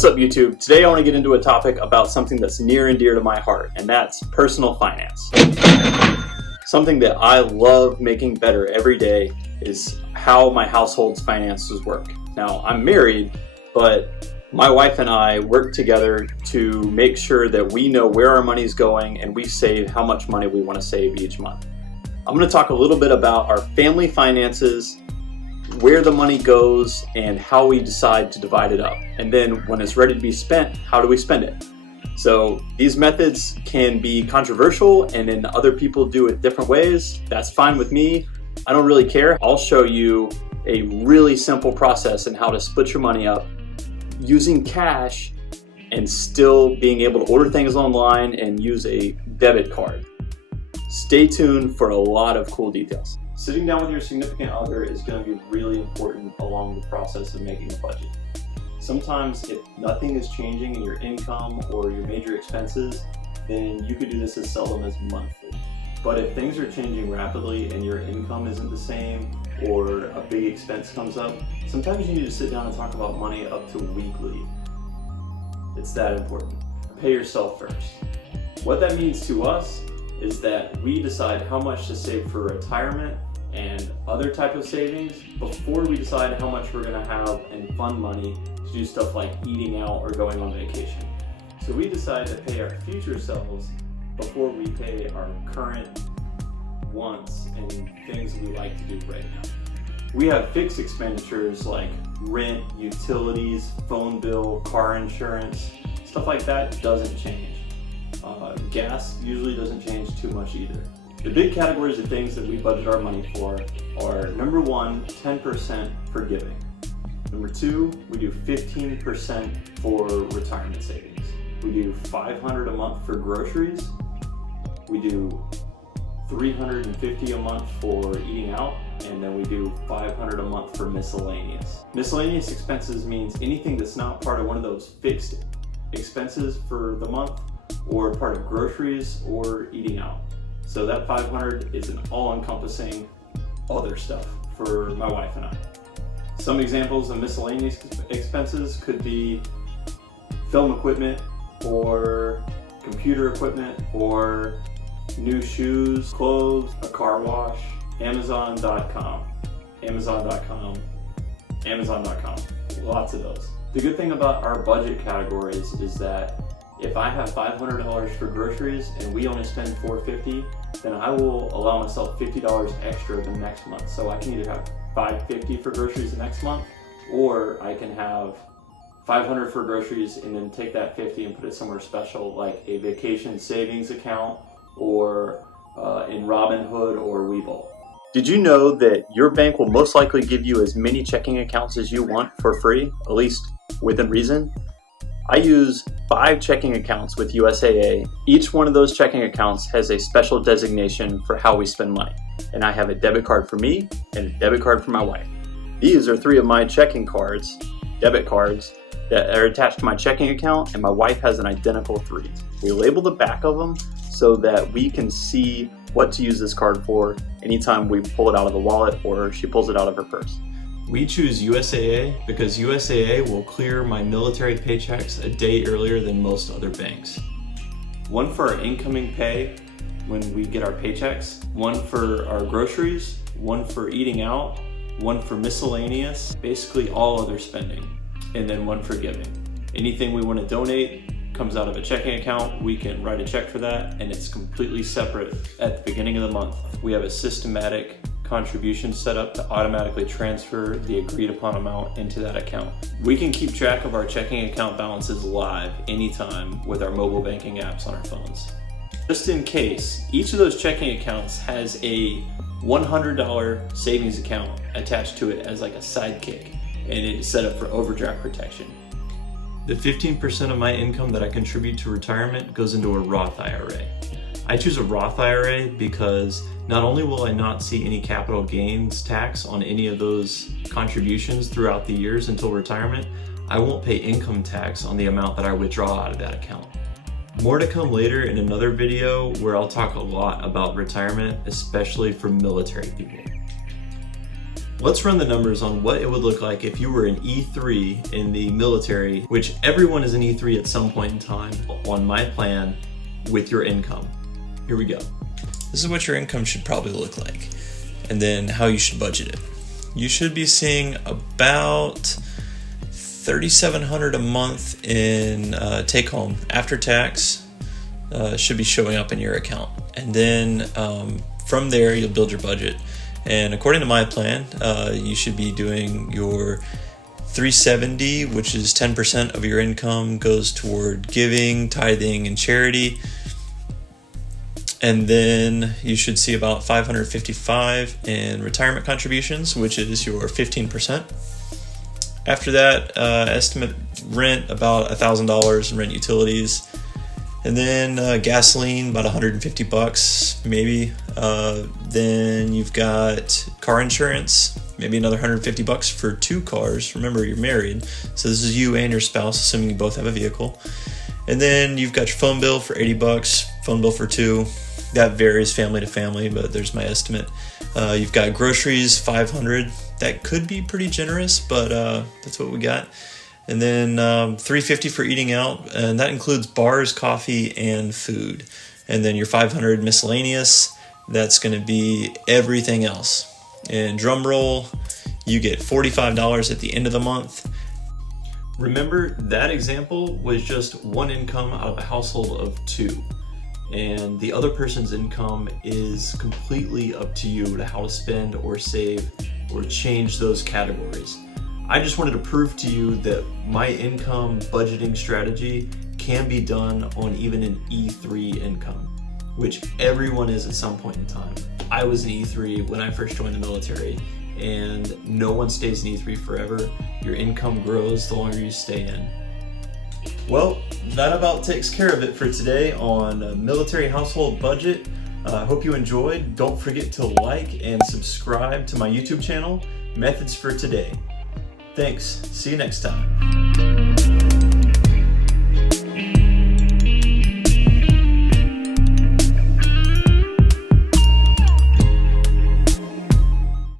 What's up, YouTube? Today I want to get into a topic about something that's near and dear to my heart, and that's personal finance. Something that I love making better every day is how my household's finances work. Now, I'm married, but my wife and I work together to make sure that we know where our money's going and we save how much money we want to save each month. I'm going to talk a little bit about our family finances, where the money goes, and how we decide to divide it up. And then when it's ready to be spent, how do we spend it? So these methods can be controversial, and then other people do it different ways. That's fine with me. I don't really care. I'll show you a really simple process in how to split your money up using cash and still being able to order things online and use a debit card. Stay tuned for a lot of cool details. Sitting down with your significant other is going to be really important along the process of making a budget. Sometimes if nothing is changing in your income or your major expenses, then you could do this as seldom as monthly. But if things are changing rapidly and your income isn't the same or a big expense comes up, sometimes you need to sit down and talk about money up to weekly. It's that important. Pay yourself first. What that means to us is that we decide how much to save for retirement and other type of savings before we decide how much we're going to have in fun money to do stuff like eating out or going on vacation. So we decide to pay our future selves before we pay our current wants and things we like to do right now. We have fixed expenditures like rent, utilities, phone bill, car insurance, stuff like that doesn't change. Gas usually doesn't change too much either. The big categories of things that we budget our money for are number one, 10% for giving. Number two, we do 15% for retirement savings. We do $500 a month for groceries. We do $350 a month for eating out, and then we do $500 a month for miscellaneous. Miscellaneous expenses means anything that's not part of one of those fixed expenses for the month or part of groceries or eating out. So that 500 is an all-encompassing other stuff for my wife and I. Some examples of miscellaneous expenses could be film equipment or computer equipment or new shoes, clothes, a car wash, Amazon.com, lots of those. The good thing about our budget categories is that if I have $500 for groceries and we only spend $450, then I will allow myself $50 extra the next month. So I can either have $550 for groceries the next month, or I can have $500 for groceries and then take that $50 and put it somewhere special, like a vacation savings account or in Robinhood or Webull. Did you know that your bank will most likely give you as many checking accounts as you want for free, at least within reason? I use 5 checking accounts with USAA. Each one of those checking accounts has a special designation for how we spend money. And I have a debit card for me and a debit card for my wife. These are 3 of my checking cards, debit cards, that are attached to my checking account, and my wife has an identical 3. We label the back of them so that we can see what to use this card for anytime we pull it out of the wallet or she pulls it out of her purse. We choose USAA because USAA will clear my military paychecks a day earlier than most other banks. One for our incoming pay when we get our paychecks, one for our groceries, one for eating out, one for miscellaneous, basically all other spending, and then one for giving. Anything we want to donate comes out of a checking account, we can write a check for that, and it's completely separate at the beginning of the month. We have a systematic contribution set up to automatically transfer the agreed upon amount into that account. We can keep track of our checking account balances live anytime with our mobile banking apps on our phones. Just in case, each of those checking accounts has a $100 savings account attached to it as like a sidekick, and it is set up for overdraft protection. The 15% of my income that I contribute to retirement goes into a Roth IRA. I choose a Roth IRA because not only will I not see any capital gains tax on any of those contributions throughout the years until retirement, I won't pay income tax on the amount that I withdraw out of that account. More to come later in another video where I'll talk a lot about retirement, especially for military people. Let's run the numbers on what it would look like if you were an E3 in the military, which everyone is an E3 at some point in time, on my plan with your income. Here we go. This is what your income should probably look like, and then how you should budget it. You should be seeing about $3,700 a month in take home after tax. Should be showing up in your account, and then from there you'll build your budget. And according to my plan, you should be doing your $370, which is 10% of your income goes toward giving, tithing, and charity. And then you should see about $555 in retirement contributions, which is your 15%. After that, estimate rent about $1,000 in rent utilities. And then gasoline, about $150 maybe. Then you've got car insurance, maybe another $150 for 2 cars. Remember, you're married, so this is you and your spouse, assuming you both have a vehicle. And then you've got your phone bill for $80, phone bill for 2. That varies family to family, but there's my estimate. You've got groceries, $500. That could be pretty generous, but that's what we got. And then $350 for eating out, and that includes bars, coffee, and food. And then your $500 miscellaneous, that's going to be everything else. And drum roll, you get $45 at the end of the month. Remember, that example was just one income out of a household of 2. And the other person's income is completely up to you to how to spend or save or change those categories. I just wanted to prove to you that my income budgeting strategy can be done on even an E3 income, which everyone is at some point in time. I was an E3 when I first joined the military, and no one stays an E3 forever. Your income grows the longer you stay in. Well, that about takes care of it for today on a military household budget. I hope you enjoyed. Don't forget to like and subscribe to my YouTube channel, Methods for Today. Thanks. See you next time.